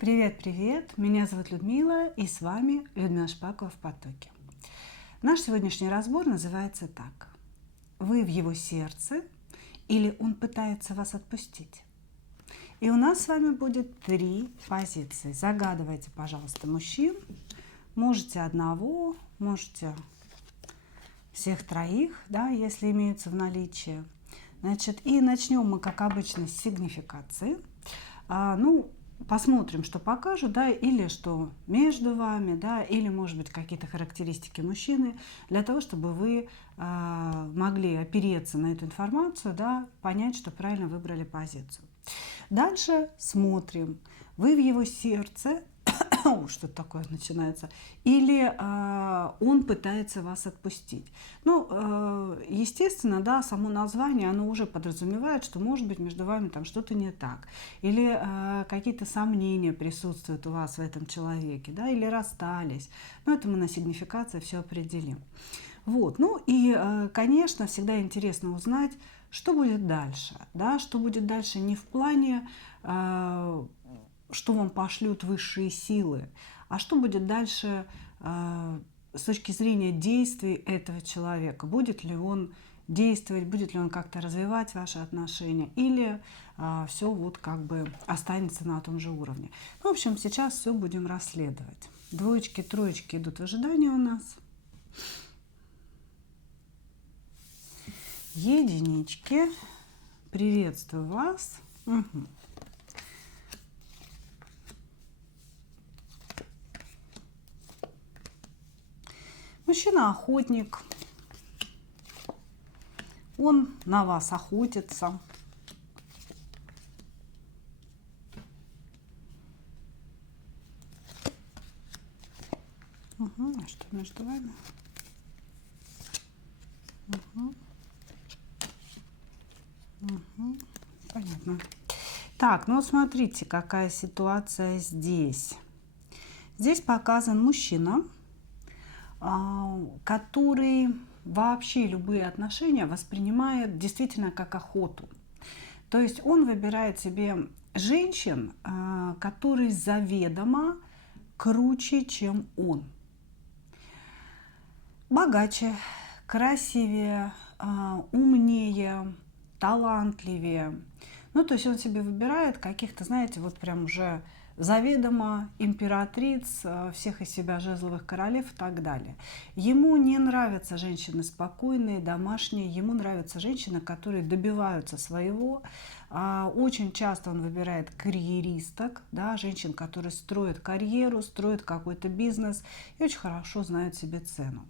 Привет! Меня зовут Людмила, и с вами Людмила Шпакова в потоке. Наш сегодняшний разбор называется так. Вы в его сердце или он пытается вас отпустить? И у нас с вами будет 3 позиции. Загадывайте, пожалуйста, мужчин. Можете одного, можете всех 3, да, если имеются в наличии. Значит, и начнем мы, как обычно, с сигнификации. Посмотрим, что покажут, да, или что между вами, да, или, может быть, какие-то характеристики мужчины, для того, чтобы вы могли опереться на эту информацию, да, понять, что правильно выбрали позицию. Дальше смотрим, вы в его сердце, что-то такое начинается, или он пытается вас отпустить. Естественно, да, само название, оно уже подразумевает, что, может быть, между вами там что-то не так, или какие-то сомнения присутствуют у вас в этом человеке, да, или расстались. Но это мы на сигнификации все определим. Конечно, всегда интересно узнать, что будет дальше, да, что будет дальше не в плане что вам пошлют высшие силы, а что будет дальше с точки зрения действий этого человека. Будет ли он действовать, будет ли он как-то развивать ваши отношения, или все вот как бы останется на том же уровне. В общем, сейчас все будем расследовать. 2, 3 идут в ожидании у нас. Единички. Приветствую вас. Угу. Мужчина-охотник, он на вас охотится. А что между вами? Понятно. Так, смотрите, какая ситуация здесь. Здесь показан мужчина, который вообще любые отношения воспринимает действительно как охоту. То есть он выбирает себе женщин, которые заведомо круче, чем он. Богаче, красивее, умнее, талантливее. То есть он себе выбирает каких-то, знаете, вот прям уже заведомо императриц, всех из себя жезловых королев и так далее. Ему не нравятся женщины спокойные, домашние, ему нравятся женщины, которые добиваются своего. Очень часто он выбирает карьеристок, да, женщин, которые строят карьеру, строят какой-то бизнес и очень хорошо знают себе цену.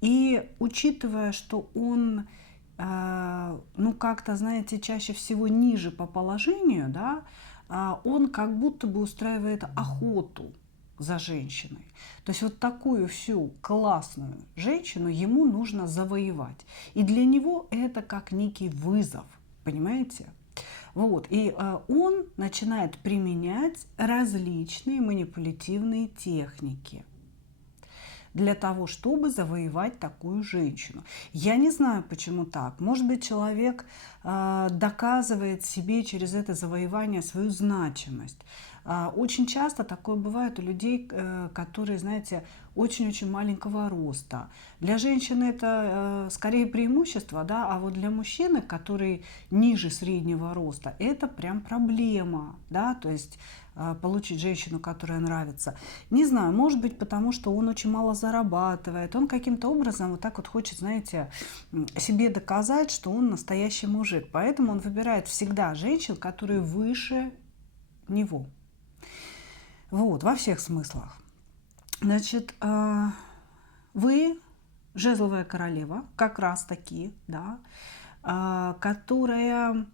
И учитывая, что он как-то, знаете, чаще всего ниже по положению, да, он как будто бы устраивает охоту за женщиной. То есть вот такую всю классную женщину ему нужно завоевать. И для него это как некий вызов, понимаете? И он начинает применять различные манипулятивные техники для того, чтобы завоевать такую женщину. Я не знаю, почему так. Может быть, человек доказывает себе через это завоевание свою значимость. Очень часто такое бывает у людей, которые, знаете, очень-очень маленького роста. Для женщины это скорее преимущество, да, а вот для мужчины, который ниже среднего роста, это прям проблема, да, то есть получить женщину, которая нравится. Не знаю, может быть, потому что он очень мало зарабатывает, он каким-то образом вот так вот хочет, знаете, себе доказать, что он настоящий мужик. Поэтому он выбирает всегда женщин, которые выше него. Во всех смыслах. Значит, вы жезловая королева, как раз таки, да, которая,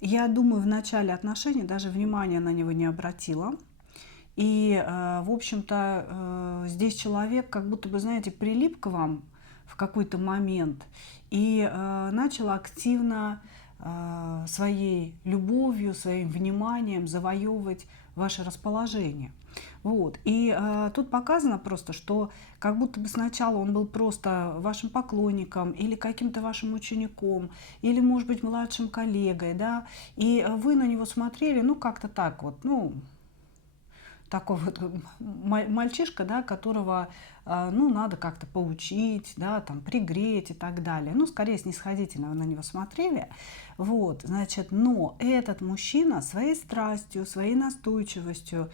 я думаю, в начале отношений даже внимания на него не обратила. И, в общем-то, здесь человек как будто бы, знаете, прилип к вам в какой-то момент и начал активно своей любовью, своим вниманием завоевывать ваше расположение. И тут показано просто, что как будто бы сначала он был просто вашим поклонником или каким-то вашим учеником, или, может быть, младшим коллегой, да, и вы на него смотрели, как-то так вот, такой вот мальчишка, да, которого, ну, надо как-то поучить, да, там, пригреть и так далее. Ну, скорее снисходительно вы на него смотрели. Вот, значит, но этот мужчина своей страстью, своей настойчивостью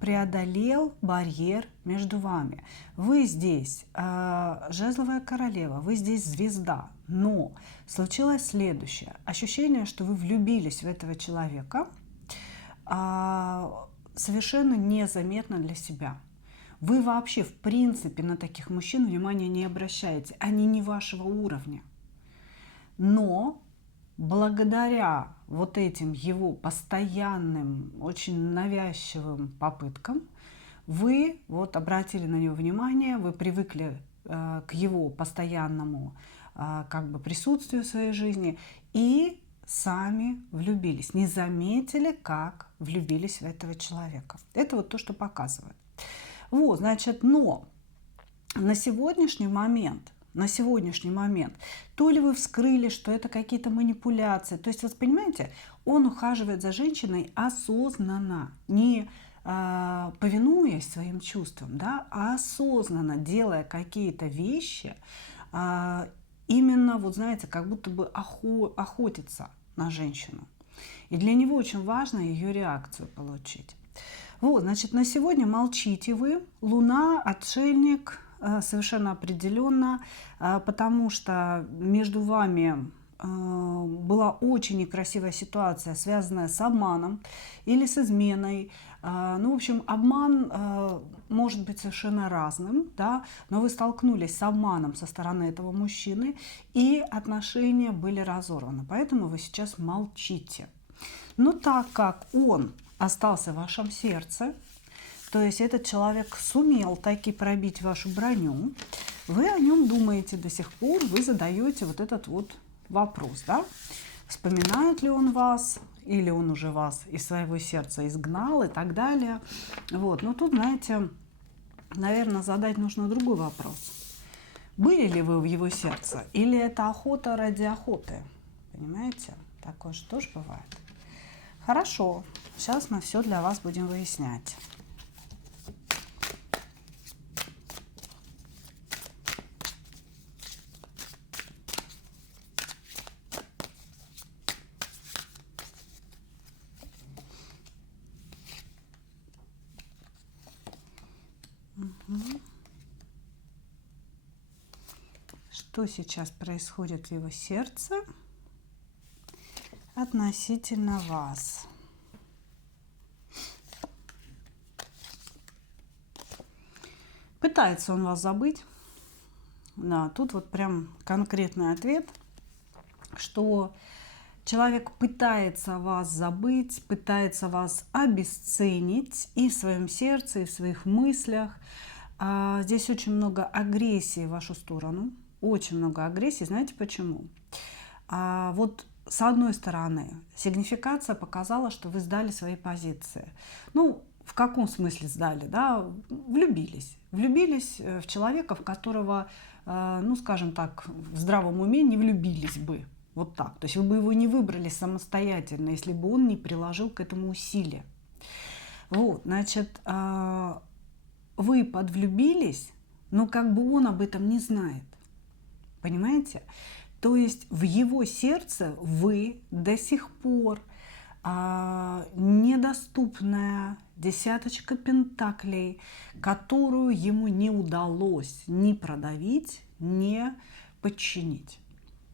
преодолел барьер между вами. Вы здесь жезловая королева, вы здесь звезда, но случилось следующее. Ощущение, что вы влюбились в этого человека, совершенно незаметно для себя. Вы вообще, в принципе, на таких мужчин внимания не обращаете. Они не вашего уровня. Но благодаря вот этим его постоянным, очень навязчивым попыткам, вы вот обратили на него внимание, вы привыкли к его постоянному как бы присутствию в своей жизни и сами влюбились, не заметили, как влюбились в этого человека. Это вот то, что показывает. Вот, значит, но на сегодняшний момент, то ли вы вскрыли, что это какие-то манипуляции. То есть, вы понимаете, он ухаживает за женщиной осознанно, не повинуясь своим чувствам, да, а осознанно делая какие-то вещи, именно, вот знаете, как будто бы охотится на женщину. И для него очень важно ее реакцию получить. Вот, значит, на сегодня молчите вы. Луна, отшельник, совершенно определенно, потому что между вами была очень некрасивая ситуация, связанная с обманом или с изменой. Ну, в общем, обман может быть совершенно разным, да, но вы столкнулись с обманом со стороны этого мужчины, и отношения были разорваны. Поэтому вы сейчас молчите. Но так как он остался в вашем сердце, то есть этот человек сумел таки пробить вашу броню, вы о нем думаете до сих пор, вы задаете вот этот вот вопрос, да? Вспоминает ли он вас, или он уже вас из своего сердца изгнал и так далее. Вот. Но тут, знаете, наверное, задать нужно другой вопрос. Были ли вы в его сердце, или это охота ради охоты? Понимаете? Такое же тоже бывает. Хорошо, сейчас мы все для вас будем выяснять. Что сейчас происходит в его сердце относительно вас? Пытается он вас забыть. Да, тут вот прям конкретный ответ, что человек пытается вас забыть, пытается вас обесценить и в своем сердце, и в своих мыслях. Здесь очень много агрессии в вашу сторону. Очень много агрессии. Знаете почему? Вот с одной стороны, сигнификация показала, что вы сдали свои позиции. Ну, в каком смысле сдали? Да? Влюбились. Влюбились в человека, в которого, ну, скажем так, в здравом уме не влюбились бы. Вот так. То есть вы бы его не выбрали самостоятельно, если бы он не приложил к этому усилия. Вот, значит, вы подвлюбились, но как бы он об этом не знает. Понимаете? То есть в его сердце вы до сих пор недоступная десяточка пентаклей, которую ему не удалось ни продавить, ни подчинить.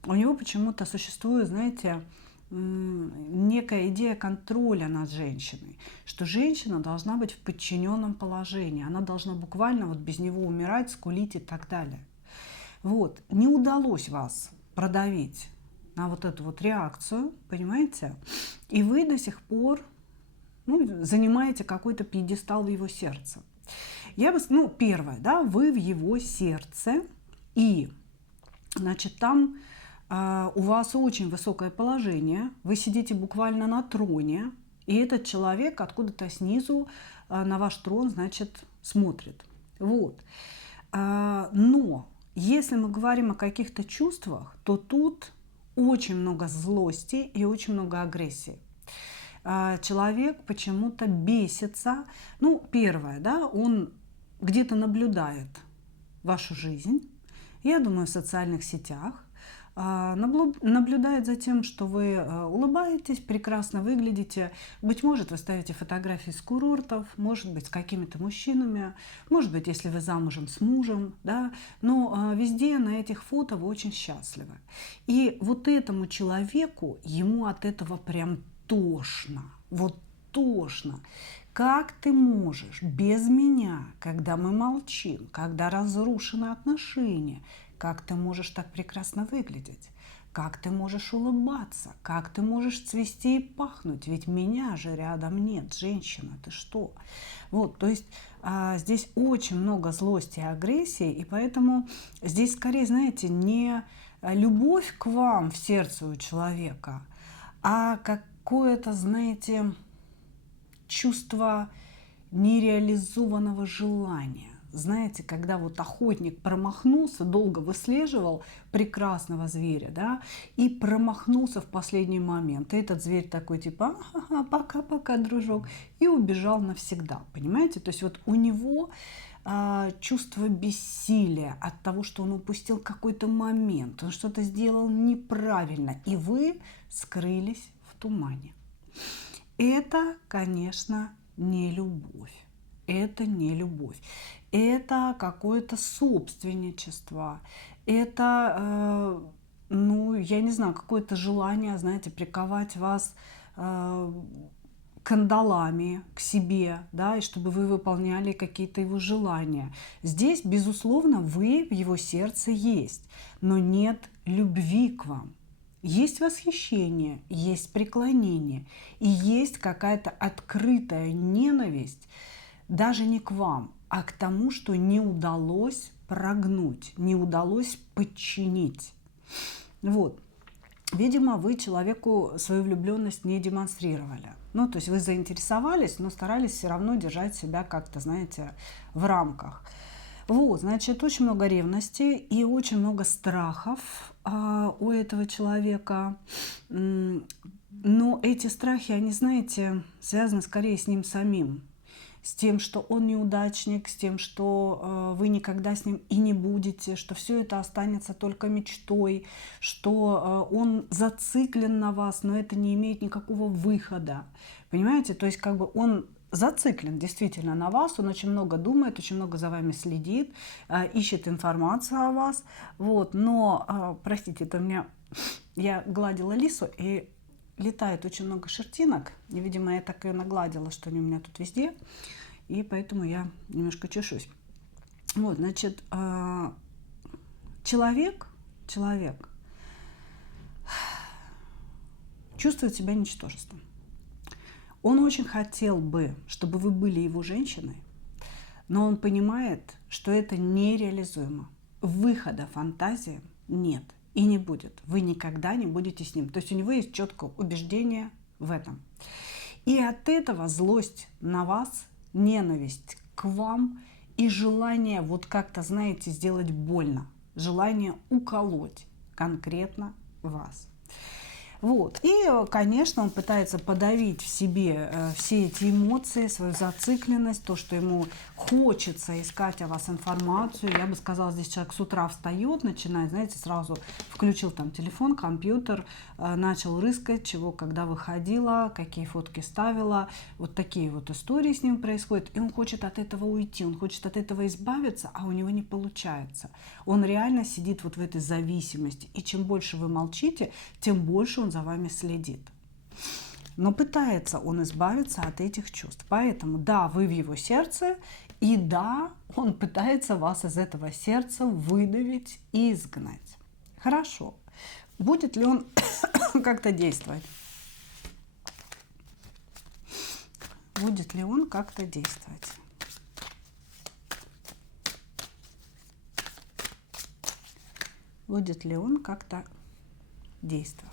У него почему-то существует, знаете, некая идея контроля над женщиной, что женщина должна быть в подчиненном положении, она должна буквально вот без него умирать, скулить и так далее. Вот, не удалось вас продавить на вот эту вот реакцию, понимаете? И вы до сих пор, ну, занимаете какой-то пьедестал в его сердце. Я бы, ну, первое, да, вы в его сердце, и, значит, там у вас очень высокое положение, вы сидите буквально на троне, и этот человек откуда-то снизу на ваш трон, значит, смотрит. Вот. Но если мы говорим о каких-то чувствах, то тут очень много злости и очень много агрессии. человек почему-то бесится. Ну, первое, да, он где-то наблюдает вашу жизнь, я думаю, в социальных сетях, наблюдает за тем, что вы улыбаетесь, прекрасно выглядите. Быть может, вы ставите фотографии с курортов, может быть, с какими-то мужчинами, может быть, если вы замужем, с мужем, да, но везде на этих фото вы очень счастливы. И вот этому человеку, ему от этого прям тошно, вот тошно. Как ты можешь без меня, когда мы молчим, когда разрушены отношения, как ты можешь так прекрасно выглядеть? Как ты можешь улыбаться? Как ты можешь цвести и пахнуть? Ведь меня же рядом нет, женщина, ты что? Вот, то есть здесь очень много злости и агрессии, и поэтому здесь скорее, знаете, не любовь к вам в сердце у человека, а какое-то, знаете, чувство нереализованного желания. Знаете, когда вот охотник промахнулся, долго выслеживал прекрасного зверя, да, и промахнулся в последний момент. И этот зверь такой типа, ага, пока-пока, дружок, и убежал навсегда, понимаете? То есть вот у него чувство бессилия от того, что он упустил какой-то момент, он что-то сделал неправильно, и вы скрылись в тумане. Это, конечно, не любовь. Это не любовь. Это какое-то собственничество. Это, ну, я не знаю, какое-то желание, знаете, приковать вас кандалами к себе, да, и чтобы вы выполняли какие-то его желания. Здесь, безусловно, вы в его сердце есть, но нет любви к вам. Есть восхищение, есть преклонение, и есть какая-то открытая ненависть даже не к вам, а к тому, что не удалось прогнуть, не удалось подчинить. Вот. Видимо, вы человеку свою влюбленность не демонстрировали. Ну, то есть вы заинтересовались, но старались все равно держать себя как-то, знаете, в рамках. Вот, значит, очень много ревности и очень много страхов у этого человека. Но эти страхи, они, знаете, связаны скорее с ним самим. С тем, что он неудачник, с тем, что вы никогда с ним и не будете, что все это останется только мечтой, что он зациклен на вас, но это не имеет никакого выхода. Понимаете? То есть как бы он зациклен действительно на вас, он очень много думает, очень много за вами следит, ищет информацию о вас. Вот. Но, простите, это у меня... Я гладила лису, и летает очень много шерстинок. И, видимо, я так ее нагладила, что они у меня тут везде. И поэтому я немножко чешусь. Вот, значит, человек чувствует себя ничтожеством. Он очень хотел бы, чтобы вы были его женщиной, но он понимает, что это нереализуемо. Выхода фантазии нет и не будет. Вы никогда не будете с ним. То есть у него есть четкое убеждение в этом. И от этого злость на вас, ненависть к вам и желание вот как-то, знаете, сделать больно. Желание уколоть конкретно вас. Вот. И, конечно, он пытается подавить в себе все эти эмоции, свою зацикленность, то, что ему хочется искать о вас информацию. Я бы сказала, здесь человек с утра встает, начинает, знаете, сразу включил там телефон, компьютер, начал рыскать, чего, когда выходила, какие фотки ставила. Вот такие вот истории с ним происходят. И он хочет от этого уйти, он хочет от этого избавиться, а у него не получается. Он реально сидит вот в этой зависимости. И чем больше вы молчите, тем больше он за вами следит. Но пытается он избавиться от этих чувств. Поэтому да, вы в его сердце, и да, он пытается вас из этого сердца выдавить и изгнать. Хорошо. Будет ли он как-то действовать? Будет ли он как-то действовать? Будет ли он как-то действовать?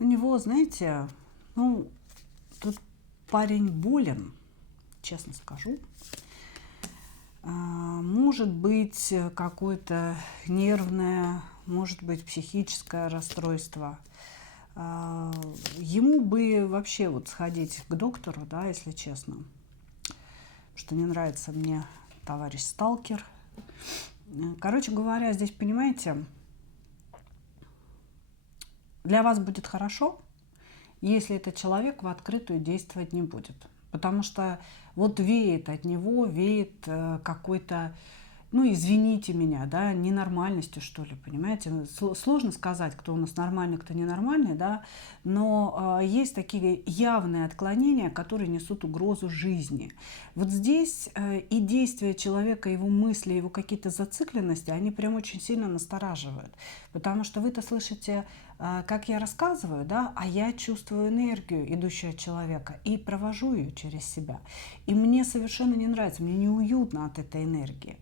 У него, знаете, ну, тут парень болен, честно скажу. Может быть, какое-то нервное, может быть психическое расстройство. Ему бы вообще вот сходить к доктору, да, если честно, что не нравится мне товарищ сталкер. Короче говоря, здесь, понимаете, для вас будет хорошо, если этот человек в открытую действовать не будет. Потому что вот веет от него, веет какой-то, ну, извините меня, да, ненормальностью, что ли, понимаете. Сложно сказать, кто у нас нормальный, кто ненормальный, да, но есть такие явные отклонения, которые несут угрозу жизни. Вот здесь и действия человека, его мысли, его какие-то зацикленности, они прям очень сильно настораживают. Потому что вы-то слышите, как я рассказываю, да, а я чувствую энергию, идущую от человека, и провожу ее через себя. И мне совершенно не нравится, мне неуютно от этой энергии.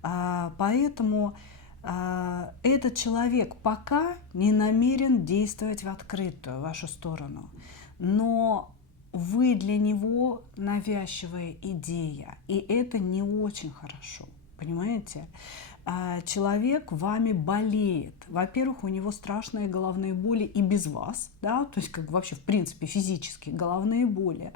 Поэтому этот человек пока не намерен действовать в открытую, в вашу сторону. Но вы для него навязчивая идея, и это не очень хорошо, понимаете? Человек вами болеет. Во-первых, у него страшные головные боли и без вас, да, то есть как вообще в принципе физические головные боли.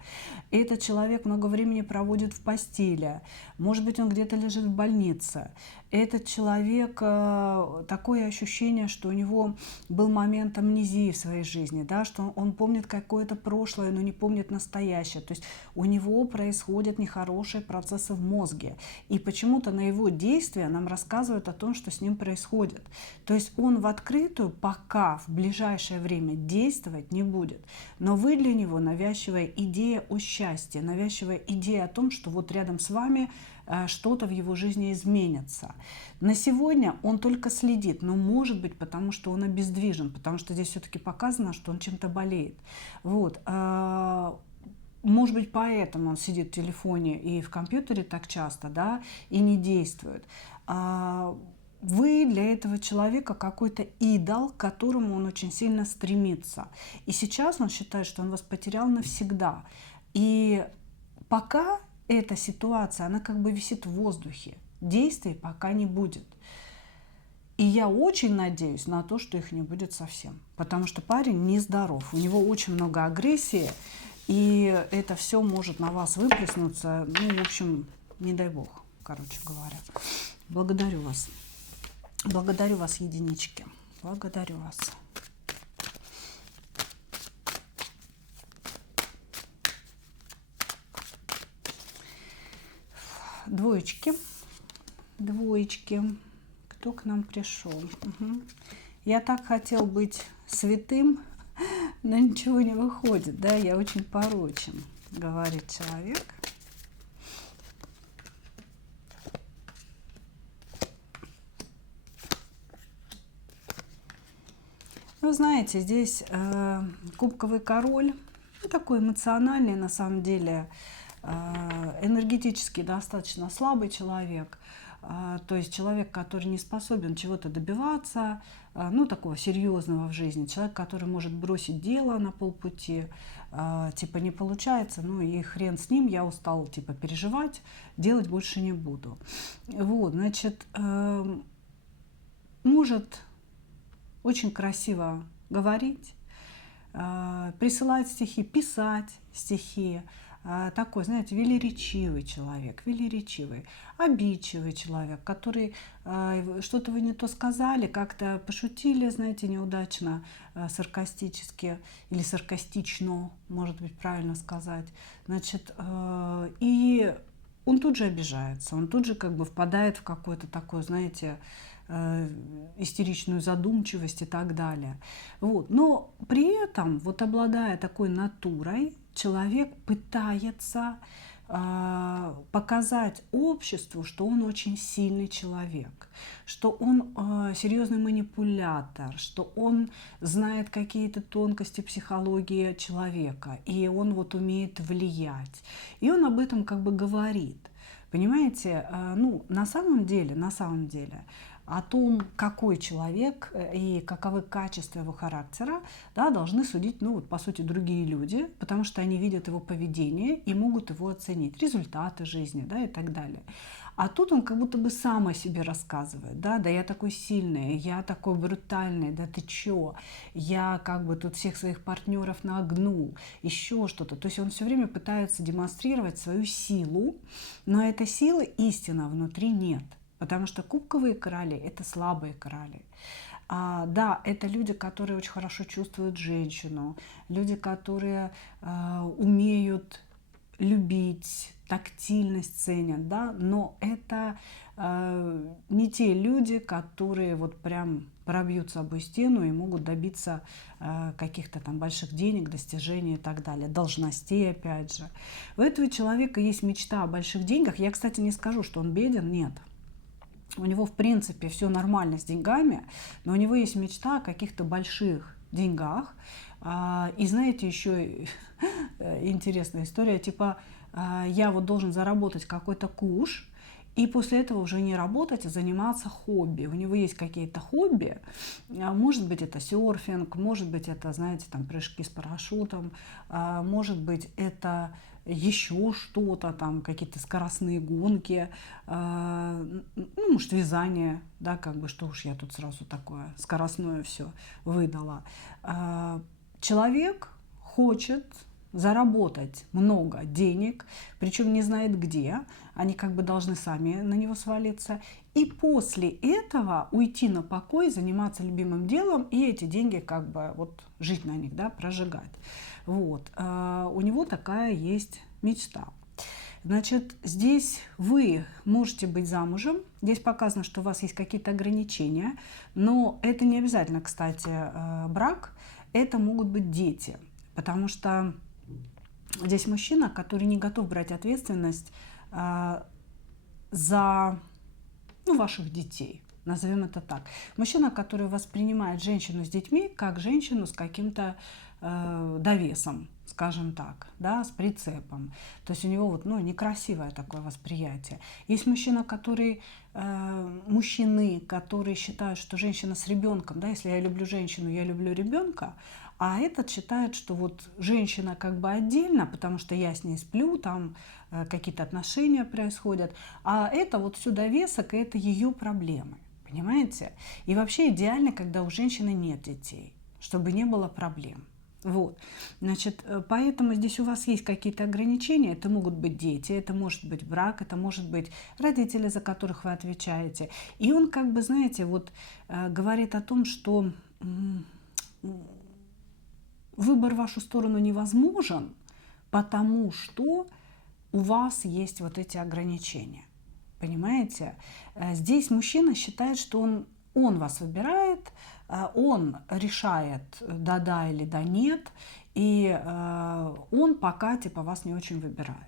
Этот человек много времени проводит в постели, может быть, он где-то лежит в больнице. Этот человек, такое ощущение, что у него был момент амнезии в своей жизни, да, что он помнит какое-то прошлое, но не помнит настоящее. То есть у него происходят нехорошие процессы в мозге. И почему-то на его действия нам рассказывают о том, что с ним происходит. То есть он в открытую пока в ближайшее время действовать не будет. Но вы для него навязчивая идея о счастье, навязчивая идея о том, что вот рядом с вами что-то в его жизни изменится. На сегодня он только следит, но может быть, потому что он обездвижен, потому что здесь все-таки показано, что он чем-то болеет. Вот. Может быть, поэтому он сидит в телефоне и в компьютере так часто, да, и не действует. Вы для этого человека какой-то идол, к которому он очень сильно стремится. И сейчас он считает, что он вас потерял навсегда. И пока эта ситуация, она как бы висит в воздухе. Действий пока не будет. И я очень надеюсь на то, что их не будет совсем. Потому что парень нездоров. У него очень много агрессии. И это все может на вас выплеснуться. Ну, в общем, не дай бог, короче говоря. Благодарю вас. Благодарю вас, единички. Благодарю вас. Двоечки. Двоечки. Кто к нам пришел? Угу. Я так хотел быть святым, но ничего не выходит, да, я очень порочен, говорит человек. Вы знаете, здесь кубковый король, ну, такой эмоциональный, на самом деле, энергетически достаточно слабый человек. То есть человек, который не способен чего-то добиваться, ну, такого серьезного в жизни. Человек, который может бросить дело на полпути, типа не получается, ну и хрен с ним, я устал типа переживать, делать больше не буду. Вот, значит, может очень красиво говорить, присылать стихи, писать стихи. Такой, знаете, велеречивый человек, велеречивый, обидчивый человек, который что-то вы не то сказали, как-то пошутили, знаете, неудачно, саркастически или саркастично, может быть, правильно сказать. Значит, и он тут же обижается, он тут же как бы впадает в какое-то такое, знаете, истеричную задумчивость и так далее. Вот. Но при этом, вот обладая такой натурой, человек пытается показать обществу, что он очень сильный человек, что он серьезный манипулятор, что он знает какие-то тонкости психологии человека, и он вот умеет влиять. И он об этом как бы говорит. Понимаете, ну, на самом деле, о том, какой человек и каковы качества его характера, да, должны судить, ну вот по сути, другие люди, потому что они видят его поведение и могут его оценить, результаты жизни, да, и так далее. А тут он как будто бы сам о себе рассказывает, да, да я такой сильный, я такой брутальный, да ты чё, я как бы тут всех своих партнеров нагнул, еще что-то. То есть он все время пытается демонстрировать свою силу, но этой силы истинно внутри нет, потому что кубковые короли – это слабые короли. Да, это люди, которые очень хорошо чувствуют женщину, люди, которые умеют любить, тактильность ценят, да, но это не те люди, которые вот прям пробьют собой стену и могут добиться каких-то там больших денег, достижений и так далее, должностей опять же. У этого человека есть мечта о больших деньгах. Я, кстати, не скажу, что он беден, нет. У него, в принципе, все нормально с деньгами, но у него есть мечта о каких-то больших деньгах. И знаете, еще интересная история, типа я вот должен заработать какой-то куш, и после этого уже не работать, а заниматься хобби. У него есть какие-то хобби, может быть, это серфинг, может быть, это, знаете, там, прыжки с парашютом, может быть, это еще что-то, там, какие-то скоростные гонки, ну, может, вязание, да, как бы, что уж я тут сразу такое скоростное все выдала. Человек хочет заработать много денег, причем не знает где, они как бы должны сами на него свалиться, и после этого уйти на покой, заниматься любимым делом, и эти деньги как бы вот жить на них, да, прожигать. Вот. У него такая есть мечта. Значит, здесь вы можете быть замужем, здесь показано, что у вас есть какие-то ограничения, но это не обязательно, кстати, брак, это могут быть дети, потому что здесь мужчина, который не готов брать ответственность за ваших детей, назовем это так. Мужчина, который воспринимает женщину с детьми как женщину с каким-то довесом, скажем так, да, с прицепом. То есть у него вот, некрасивое такое восприятие. Есть мужчины, которые считают, что женщина с ребенком, да, если я люблю женщину, я люблю ребенка, а этот считает, что вот женщина как бы отдельно, потому что я с ней сплю, там какие-то отношения происходят, а это вот все довесок, и это ее проблемы. Понимаете? И вообще идеально, когда у женщины нет детей, чтобы не было проблем. Вот. Значит, поэтому здесь у вас есть какие-то ограничения. Это могут быть дети, это может быть брак, это может быть родители, за которых вы отвечаете. И он как бы, знаете, вот говорит о том, что выбор в вашу сторону невозможен, потому что у вас есть вот эти ограничения. Понимаете? Здесь мужчина считает, что он вас выбирает, он решает да-да или да-нет, и он пока типа вас не очень выбирает.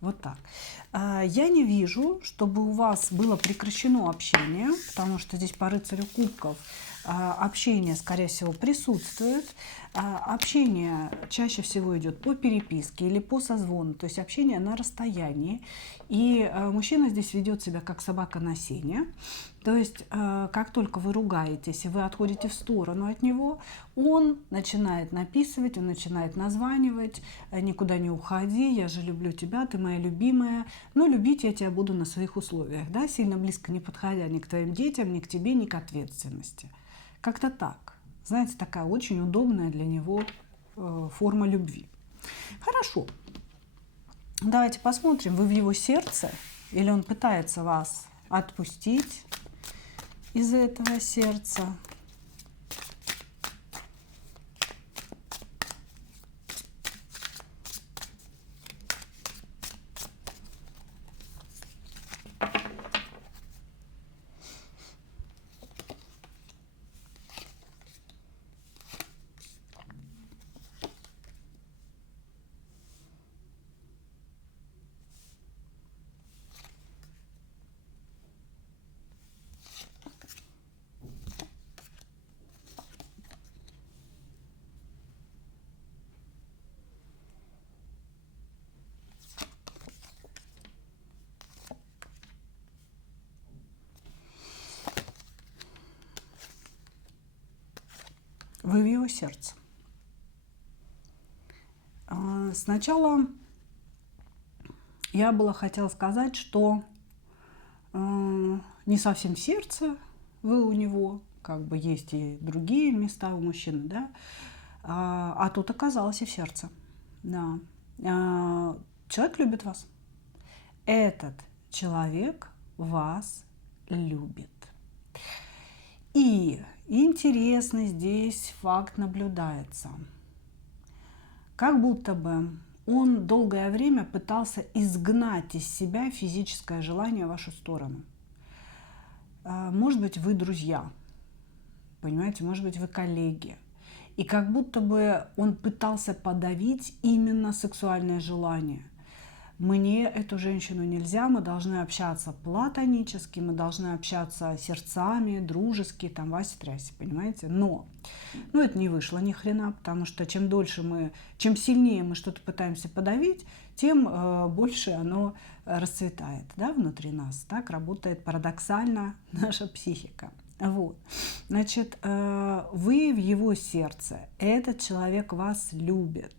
Вот так. Я не вижу, чтобы у вас было прекращено общение, потому что здесь по рыцарю кубков общение, скорее всего, присутствует. Общение чаще всего идет по переписке или по созвону, то есть общение на расстоянии. И мужчина здесь ведет себя как собака на сене. То есть, как только вы ругаетесь и вы отходите в сторону от него, он начинает написывать, он начинает названивать: никуда не уходи, я же люблю тебя, ты моя любимая, но любить я тебя буду на своих условиях, да, сильно близко не подходя ни к твоим детям, ни к тебе, ни к ответственности. Как-то так. Знаете, такая очень удобная для него форма любви. Хорошо. Давайте посмотрим, вы в его сердце или он пытается вас отпустить из этого сердца. его сердце. Сначала я хотела сказать, что не совсем сердце вы у него, как бы есть и другие места у мужчины, да, а тут оказалось и в сердце. Да. Человек любит вас. Этот человек вас любит. И интересный здесь факт наблюдается. Как будто бы он долгое время пытался изгнать из себя физическое желание в вашу сторону. Может быть, вы друзья, понимаете, может быть, вы коллеги. И как будто бы он пытался подавить именно сексуальное желание. Мне эту женщину нельзя, мы должны общаться платонически, мы должны общаться сердцами, дружески, там, Вася-тряси, понимаете? Но это не вышло ни хрена, потому что чем сильнее мы что-то пытаемся подавить, тем больше оно расцветает, да, внутри нас. Так работает парадоксально наша психика. Вот. Значит, вы в его сердце, этот человек вас любит.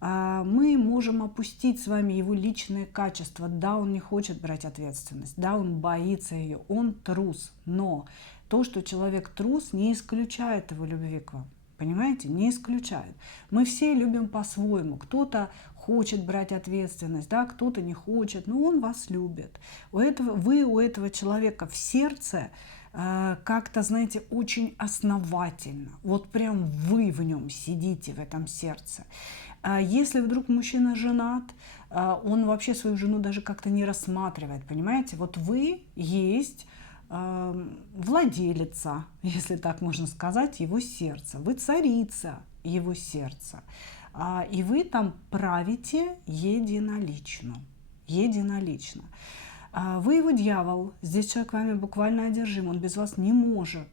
Мы можем опустить с вами его личные качества. Да, он не хочет брать ответственность, да, он боится ее, он трус. Но то, что человек трус, не исключает его любви к вам. Понимаете? Не исключает. Мы все любим по-своему. Кто-то хочет брать ответственность, да, кто-то не хочет, но он вас любит. Вы у этого человека в сердце как-то, знаете, очень основательно. Вот прям вы в нем сидите, в этом сердце. Если вдруг мужчина женат, он вообще свою жену даже как-то не рассматривает, понимаете? Вот вы есть владелица, если так можно сказать, его сердца. Вы царица его сердца. И вы там правите единолично. Единолично. Вы его дьявол. Здесь человек вами буквально одержим. Он без вас не может.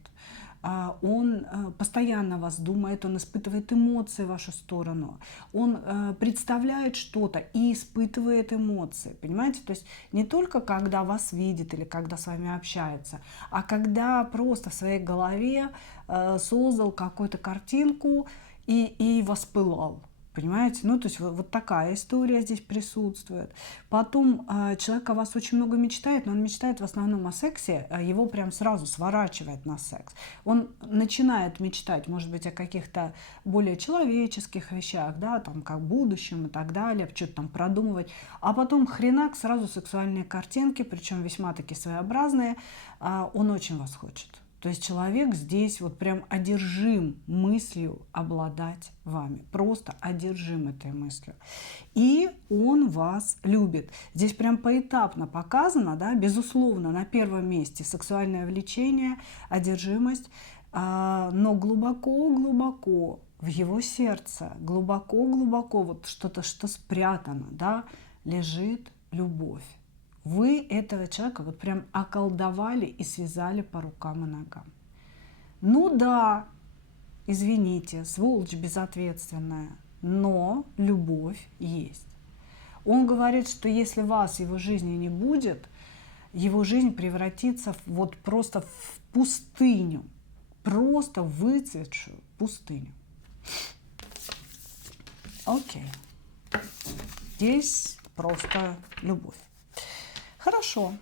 Он постоянно вас думает, он испытывает эмоции в вашу сторону, он представляет что-то и испытывает эмоции, понимаете? То есть не только когда вас видит или когда с вами общается, а когда просто в своей голове создал какую-то картинку и воспылал. Понимаете? Ну, то есть вот такая история здесь присутствует. Потом человек о вас очень много мечтает, но он мечтает в основном о сексе, его прям сразу сворачивает на секс. Он начинает мечтать, может быть, о каких-то более человеческих вещах, да, там, как будущем и так далее, что-то там продумывать. А потом хренак, сразу сексуальные картинки, причем весьма таки своеобразные, он очень вас хочет. То есть человек здесь вот прям одержим мыслью обладать вами. Просто одержим этой мыслью. И он вас любит. Здесь прям поэтапно показано, да, безусловно, на первом месте сексуальное влечение, одержимость, но глубоко-глубоко в его сердце, глубоко-глубоко вот что-то, что спрятано, да, лежит любовь. Вы этого человека вот прям околдовали и связали по рукам и ногам. Ну да, извините, сволочь безответственная, но любовь есть. Он говорит, что если вас в его жизни не будет, его жизнь превратится вот просто в пустыню, просто выцветшую пустыню. Окей. Здесь просто любовь. Хорошо.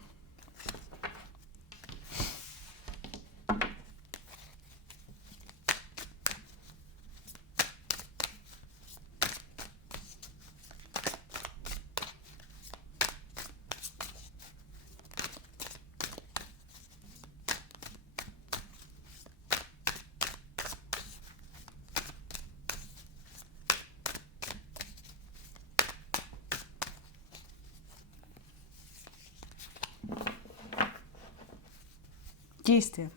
Действие.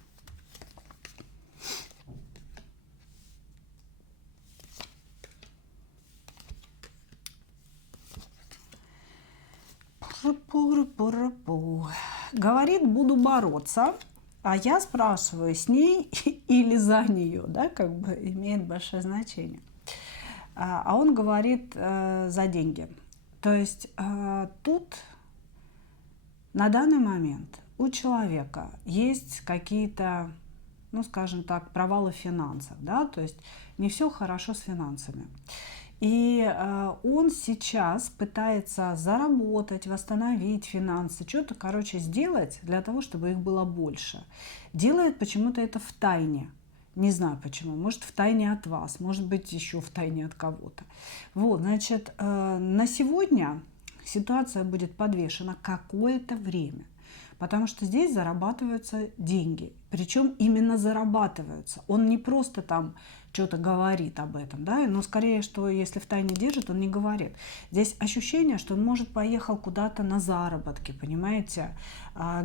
Говорит, буду бороться, а я спрашиваю, с ней или за нее, да, как бы имеет большое значение. А он говорит за деньги. То есть тут на данный момент у человека есть какие-то, ну, скажем так, провалы в финансах, да, то есть не все хорошо с финансами. И он сейчас пытается заработать, восстановить финансы, что-то, короче, сделать для того, чтобы их было больше. Делает почему-то это в тайне. Не знаю почему. Может, в тайне от вас, может быть, еще в тайне от кого-то. Вот, значит, на сегодня ситуация будет подвешена какое-то время. Потому что здесь зарабатываются деньги. Причем именно зарабатываются. Он не просто там что-то говорит об этом, да, но скорее, что если в тайне держит, он не говорит. Здесь ощущение, что он, может, поехал куда-то на заработки, понимаете,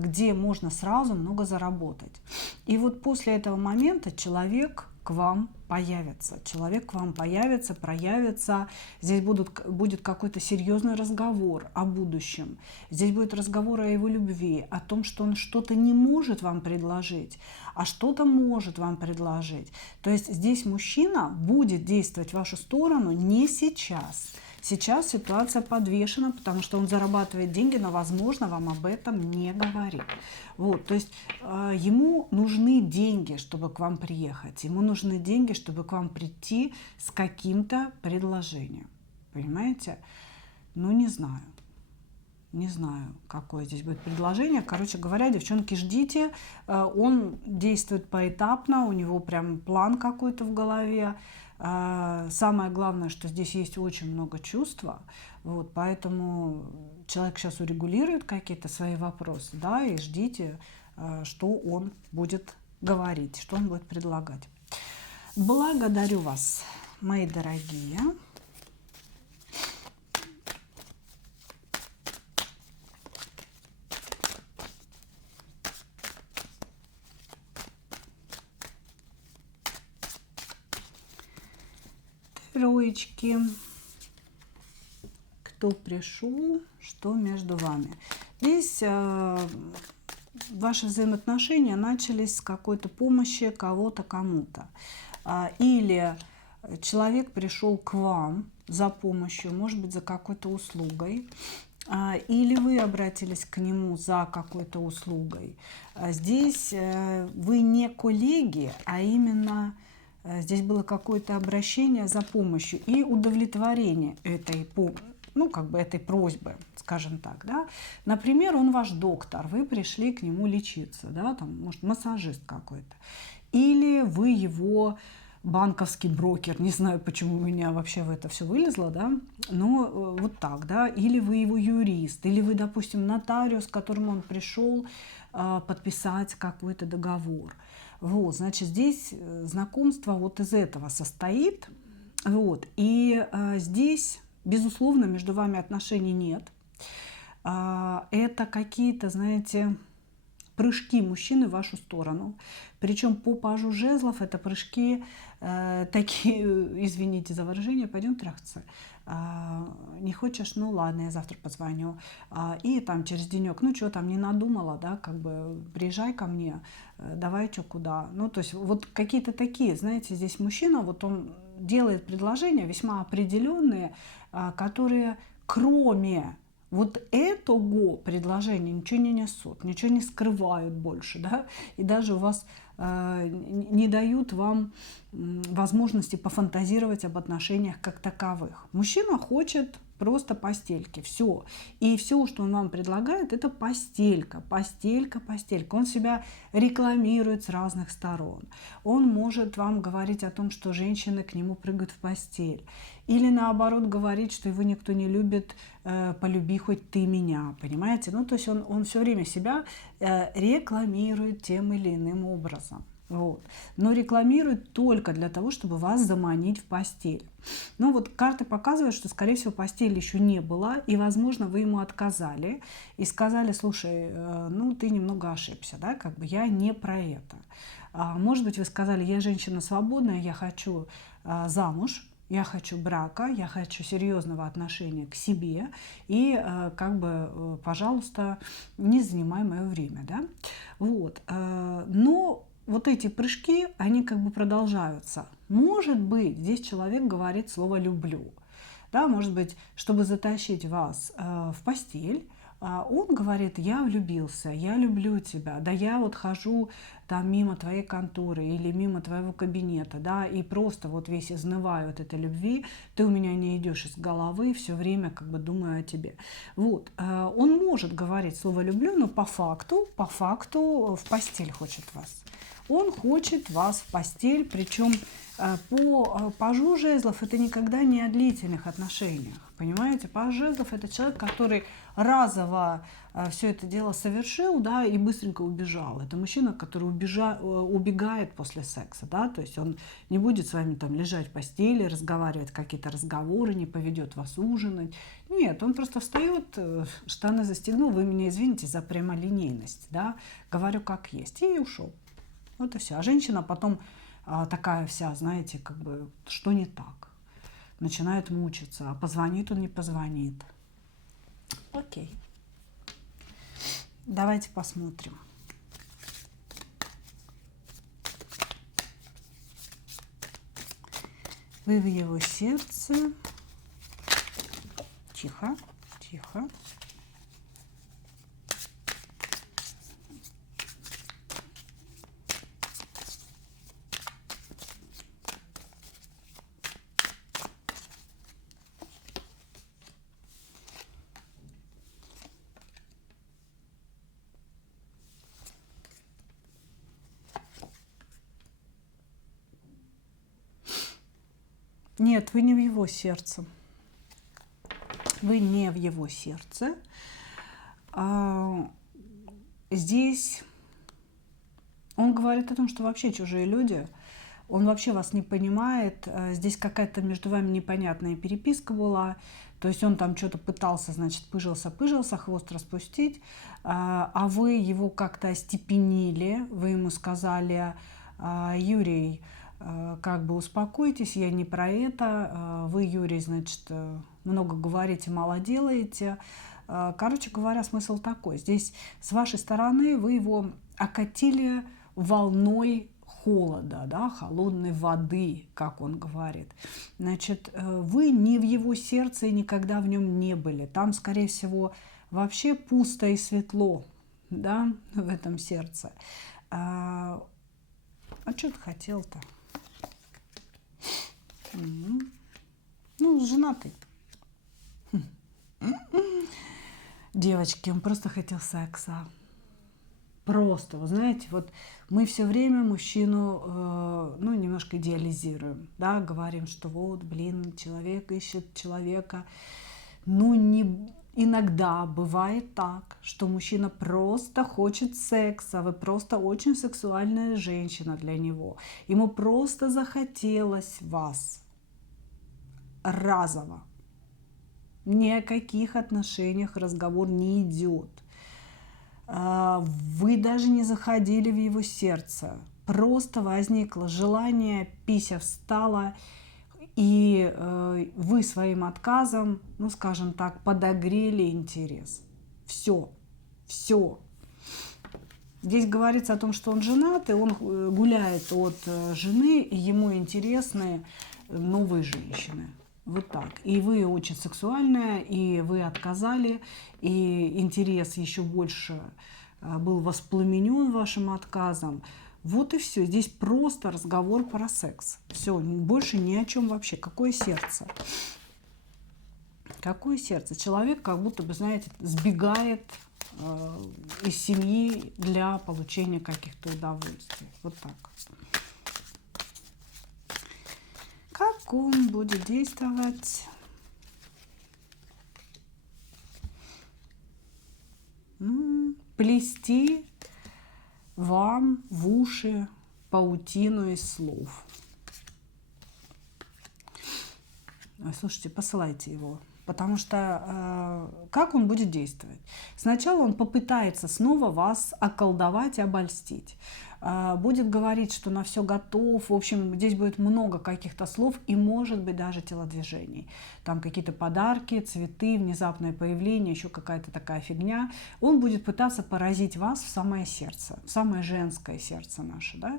где можно сразу много заработать. И вот после этого момента человек к вам появится. Человек к вам появится, проявится. Здесь будет какой-то серьезный разговор о будущем. Здесь будет разговор о его любви, о том, что он что-то не может вам предложить, а что-то может вам предложить. То есть здесь мужчина будет действовать в вашу сторону не сейчас. Сейчас ситуация подвешена, потому что он зарабатывает деньги, но, возможно, вам об этом не говорит. Вот, то есть ему нужны деньги, чтобы к вам приехать. Ему нужны деньги, чтобы к вам прийти с каким-то предложением. Понимаете? Ну, не знаю. Не знаю, какое здесь будет предложение. Короче говоря, девчонки, ждите. Он действует поэтапно, у него прям план какой-то в голове. Самое главное, что здесь есть очень много чувства, вот, поэтому человек сейчас урегулирует какие-то свои вопросы, да, и ждите, что он будет говорить, что он будет предлагать. Благодарю вас, мои дорогие. Троечки. Кто пришел, что между вами? Здесь ваши взаимоотношения начались с какой-то помощи кого-то кому-то. Или человек пришел к вам за помощью, может быть, за какой-то услугой. Или вы обратились к нему за какой-то услугой. Здесь вы не коллеги, а именно... Здесь было какое-то обращение за помощью и удовлетворение этой, ну, как бы этой просьбы, скажем так, да. Например, он ваш доктор, вы пришли к нему лечиться, да, там, может, массажист какой-то. Или вы его банковский брокер, не знаю, почему у меня вообще в это все вылезло, да, но вот так, да. Или вы его юрист, или вы, допустим, нотариус, к которому он пришел подписать какой-то договор. Вот, значит, здесь знакомство вот из этого состоит. Вот, и здесь, безусловно, между вами отношений нет. Это какие-то, знаете, прыжки мужчины в вашу сторону. Причем по пажу жезлов это прыжки такие, извините за выражение, пойдем трахаться. Не хочешь, ну ладно, я завтра позвоню. И там через денек, ну что там, не надумала, да, как бы приезжай ко мне, давай что куда. Ну то есть вот какие-то такие, знаете, здесь мужчина, вот он делает предложения весьма определенные, которые кроме вот этого предложения ничего не несут, ничего не скрывают больше, да, и даже у вас не дают вам возможности пофантазировать об отношениях как таковых. Мужчина хочет просто постельки, все. И все, что он вам предлагает, это постелька, постелька, постелька. Он себя рекламирует с разных сторон. Он может вам говорить о том, что женщины к нему прыгают в постель. Или наоборот говорить, что его никто не любит, полюби хоть ты меня, понимаете? Ну, то есть он все время себя рекламирует тем или иным образом. Вот. Но рекламирует только для того, чтобы вас заманить в постель. Ну вот карты показывают, что, скорее всего, постели еще не было, и, возможно, вы ему отказали и сказали, слушай, ну ты немного ошибся, да, как бы я не про это. Может быть, вы сказали, я женщина свободная, я хочу замуж, я хочу брака, я хочу серьезного отношения к себе, и как бы, пожалуйста, не занимай мое время, да. Вот. Но вот эти прыжки, они как бы продолжаются. Может быть, здесь человек говорит слово «люблю». Да, может быть, чтобы затащить вас в постель, Он говорит: я влюбился, я люблю тебя, да я вот хожу там мимо твоей конторы или мимо твоего кабинета, да, и просто вот весь изнываю от этой любви, ты у меня не идешь из головы, все время как бы думаю о тебе. Вот, он может говорить слово «люблю», но по факту в постель хочет вас. Он хочет вас в постель, причем по пажу жезлов это никогда не о длительных отношениях. Понимаете, паж жезлов — это человек, который разово все это дело совершил, да, и быстренько убежал. Это мужчина, который убегает после секса, да, то есть он не будет с вами там лежать в постели, разговаривать какие-то разговоры, не поведет вас ужинать. Нет, он просто встает, штаны застегнул, вы меня извините за прямолинейность, да, говорю как есть, и ушел. Вот и все. А женщина потом такая вся, знаете, как бы, что не так. Начинает мучиться. А позвонит он, не позвонит. Окей. Давайте посмотрим. Вы в его сердце. Тихо, тихо. Нет, вы не в его сердце. Вы не в его сердце. Здесь он говорит о том, что вообще чужие люди, он вообще вас не понимает. Здесь какая-то между вами непонятная переписка была. То есть он там что-то пытался, значит, пыжился, хвост распустить, а вы его как-то остепенили, вы ему сказали: Юрий, как бы успокойтесь, я не про это, вы, Юрий, значит, много говорите, мало делаете. Короче говоря, смысл такой. Здесь с вашей стороны вы его окатили волной холода, да, холодной воды, как он говорит. Значит, вы не в его сердце и никогда в нем не были. Там, скорее всего, вообще пусто и светло, да, в этом сердце. А что ты хотел-то? Ну, женатый. Девочки, он просто хотел секса. Просто, вы знаете, вот мы все время мужчину, ну, немножко идеализируем, да, говорим, что вот, блин, человек ищет человека. Ну, иногда бывает так, что мужчина просто хочет секса, вы просто очень сексуальная женщина для него. Ему просто захотелось вас разово. Ни о каких отношениях разговор не идет. Вы даже не заходили в его сердце. Просто возникло желание, пися встала, и вы своим отказом, ну, скажем так, подогрели интерес. Все. Здесь говорится о том, что он женат, и он гуляет от жены, и ему интересны новые женщины. Вот так. И вы очень сексуальная, и вы отказали, и интерес еще больше был воспламенен вашим отказом. Вот и все. Здесь просто разговор про секс. Все, больше ни о чем вообще. Какое сердце? Какое сердце? Человек как будто бы, знаете, сбегает из семьи для получения каких-то удовольствий. Вот так. Как он будет действовать? Плести вам в уши паутину из слов. Слушайте, посылайте его. Потому что как он будет действовать? Сначала он попытается снова вас околдовать и обольстить. будет говорить, что на все готов. В общем, здесь будет много каких-то слов и, может быть, даже телодвижений. Там какие-то подарки, цветы, внезапное появление, еще какая-то такая фигня. Он будет пытаться поразить вас в самое сердце, в самое женское сердце наше, да?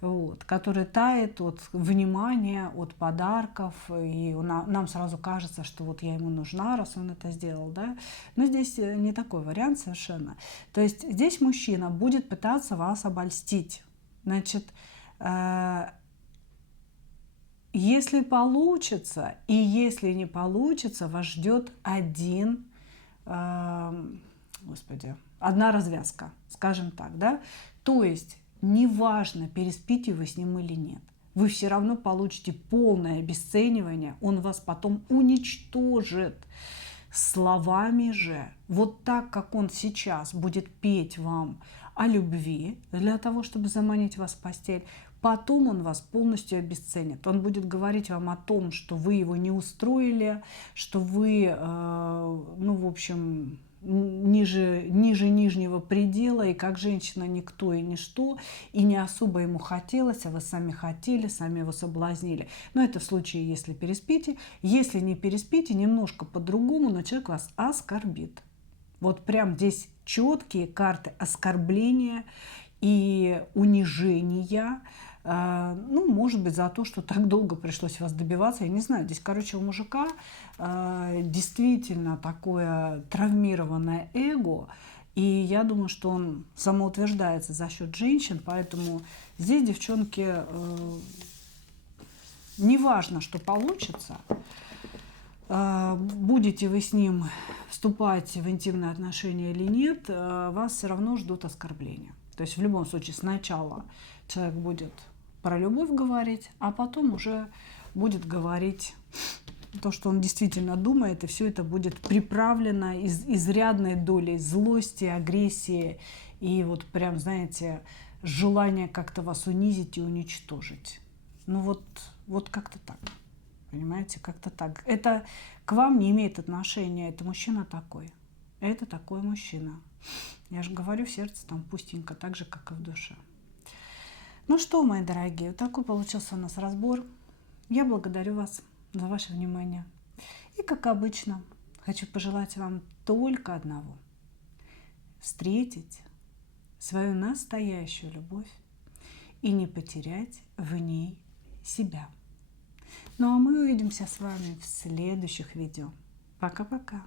Вот, которое тает от внимания, от подарков. И нам сразу кажется, что вот я ему нужна, раз он это сделал, да? Но здесь не такой вариант совершенно. То есть здесь мужчина будет пытаться вас обольстить. Значит, если получится и если не получится, вас ждет одна развязка, скажем так, да? То есть неважно, переспите вы с ним или нет, вы все равно получите полное обесценивание, он вас потом уничтожит. Словами же, вот так, как он сейчас будет петь вам о любви для того, чтобы заманить вас в постель, потом он вас полностью обесценит. Он будет говорить вам о том, что вы его не устроили, что вы, в общем, ниже нижнего предела, и как женщина никто и ничто, и не особо ему хотелось, а вы сами хотели, сами его соблазнили. Но это в случае, если переспите. Если не переспите, немножко по-другому, но человек вас оскорбит. Вот прям здесь четкие карты оскорбления и унижения. Может быть, за то, что так долго пришлось вас добиваться. Я не знаю, здесь, у мужика действительно такое травмированное эго. И я думаю, что он самоутверждается за счет женщин. Поэтому здесь, девчонки, неважно, что получится. Будете вы с ним вступать в интимные отношения или нет, вас все равно ждут оскорбления. То есть в любом случае сначала человек будет про любовь говорить, а потом уже будет говорить то, что он действительно думает, и все это будет приправлено изрядной долей злости, агрессии и вот прям, знаете, желания как-то вас унизить и уничтожить. Вот как-то так. Понимаете, как-то так. Это к вам не имеет отношения, это мужчина такой. Это такой мужчина. Я же говорю, в сердце там пустенько, так же, как и в душе. Ну что, мои дорогие, вот такой получился у нас разбор. Я благодарю вас за ваше внимание. И, как обычно, хочу пожелать вам только одного. Встретить свою настоящую любовь и не потерять в ней себя. Ну а мы увидимся с вами в следующих видео. Пока-пока.